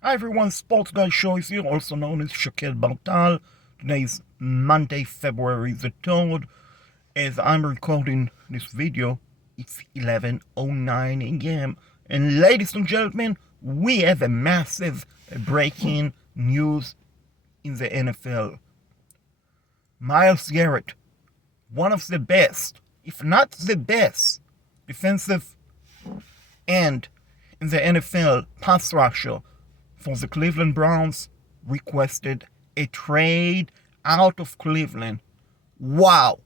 Hi everyone, Sports Guy Show is here, also known as Shaquille Bartal. Today is Monday, February the 3rd. As I'm recording this video, it's 11:09 a.m. And ladies and gentlemen, we have a massive breaking news in the NFL. Myles Garrett, one of the best, if not the best, defensive end in the NFL, pass rusher for the Cleveland Browns, requested a trade out of Cleveland. Wow.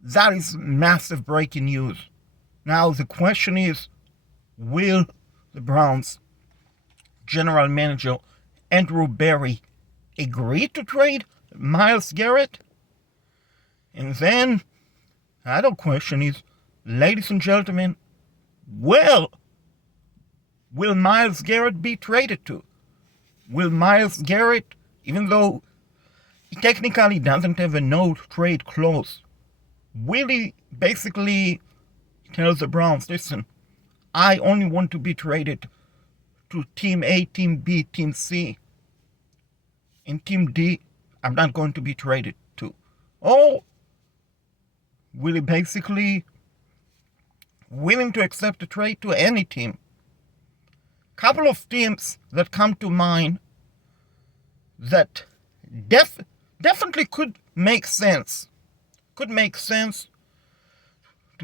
That is massive breaking news. Now the question is, will the Browns general manager Andrew Berry agree to trade Myles Garrett? And then the other question is, ladies and gentlemen, will Myles Garrett be traded to? Will Myles Garrett, even though he technically doesn't have a no-trade clause, will he basically tell the Browns, listen, I only want to be traded to Team A, Team B, Team C, and Team D, I'm not going to be traded to? Or will he basically willing to accept a trade to any team? Couple of teams that come to mind that definitely could make sense to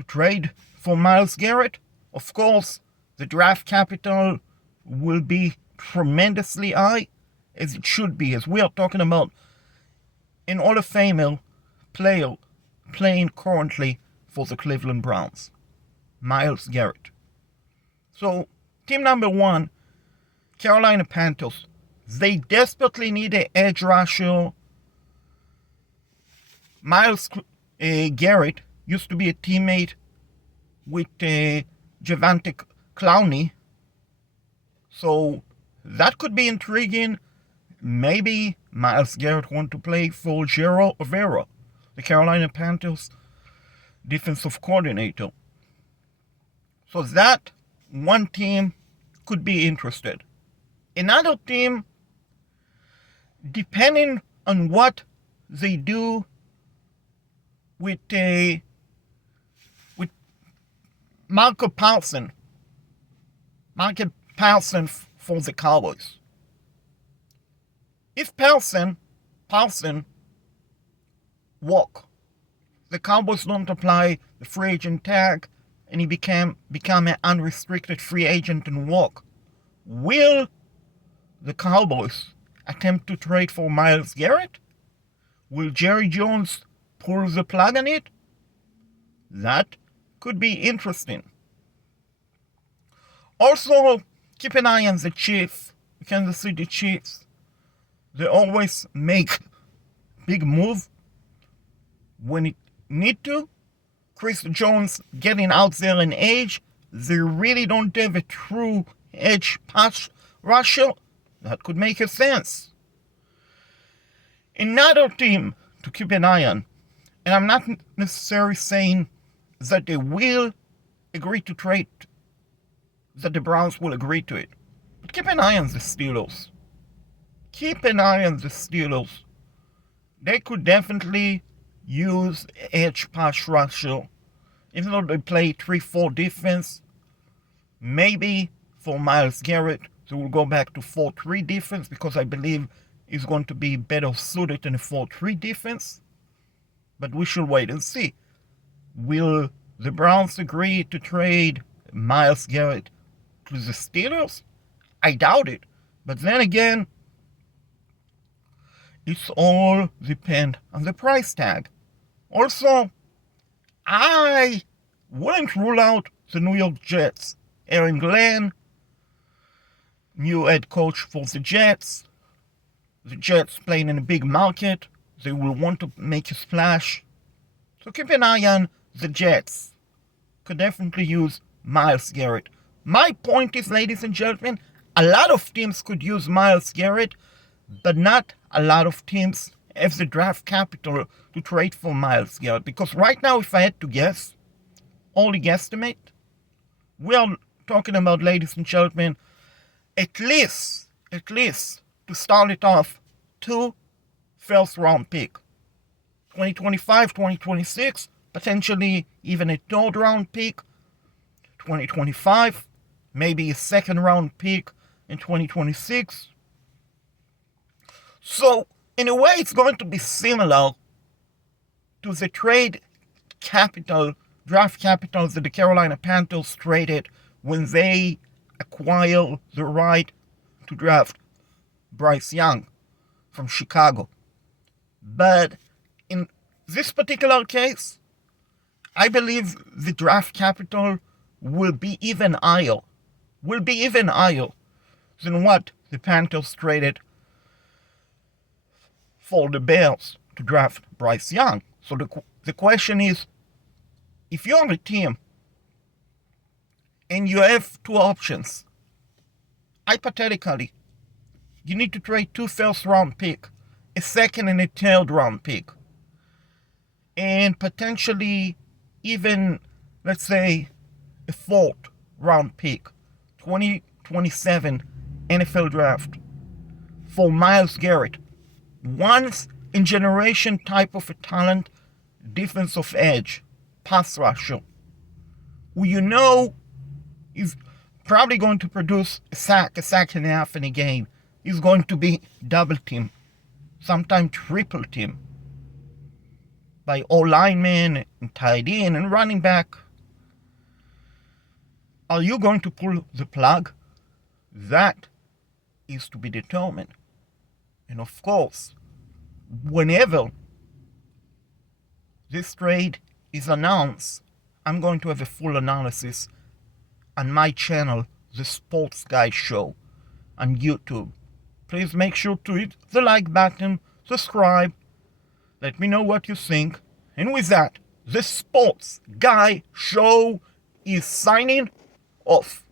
trade for Myles Garrett. Of course, the draft capital will be tremendously high, as it should be, as we are talking about an Hall of Famer player playing currently for the Cleveland Browns, Myles Garrett. So, team number one, Carolina Panthers. They desperately need an edge rusher. Myles Garrett used to be a teammate with Javante Clowney. So that could be intriguing. Maybe Myles Garrett want to play for Gerald Rivera, the Carolina Panthers defensive coordinator. So that one team could be interested. Another team, depending on what they do with Marco Paulson for the Cowboys. If Paulson walk, the Cowboys don't apply the free agent tag, and he become an unrestricted free agent and walk, will the Cowboys attempt to trade for Myles Garrett? Will Jerry Jones pull the plug on it? That could be interesting. Also, keep an eye on the Chiefs, Kansas City Chiefs. They always make big move when it need to. Chris Jones getting out there in age. They really don't have a true edge pass rusher. That could make a sense. Another team to keep an eye on, and I'm not necessarily saying that they will agree to trade, that the Browns will agree to it, but keep an eye on the Steelers. Keep an eye on the Steelers. They could definitely use edge pass rusher, even though they play 3-4 defense. Maybe for Myles Garrett, they will go back to 4-3 defense, because I believe he's going to be better suited in a 4-3 defense. But we should wait and see. Will the Browns agree to trade Myles Garrett to the Steelers? I doubt it. But then again, it's all depend on the price tag. Also, I wouldn't rule out the New York Jets. Aaron Glenn, new head coach for the Jets. The Jets playing in a big market. They will want to make a splash. So keep an eye on the Jets. Could definitely use Myles Garrett. My point is, ladies and gentlemen, a lot of teams could use Myles Garrett, but not a lot of teams have the draft capital to trade for Myles Garrett. Because right now, if I had to guess, only guesstimate, we are talking about, ladies and gentlemen, at least, to start it off, 2 first-round pick. 2025, 2026, potentially even a third-round pick. 2025, maybe a second-round pick in 2026. So, in a way, it's going to be similar to the draft capital that the Carolina Panthers traded when they acquired the right to draft Bryce Young from Chicago. But in this particular case, I believe the draft capital will be even higher than what the Panthers traded for the Bears to draft Bryce Young. So the question is, if you're a team and you have 2 options, hypothetically, you need to trade 2 first-round picks, a second and a third-round pick, and potentially even, let's say, a 4th-round pick, 2027 NFL draft for Myles Garrett, once-in-generation type of a talent, defensive edge, pass rusher, who you know is probably going to produce a sack and a half in a game. He's going to be double teamed, sometimes triple teamed by all linemen and tight end and running back. Are you going to pull the plug? That is to be determined. And of course, whenever this trade is announced, I'm going to have a full analysis on my channel, The Sports Guy Show, on YouTube. Please make sure to hit the like button, subscribe, let me know what you think. And with that, The Sports Guy Show is signing off.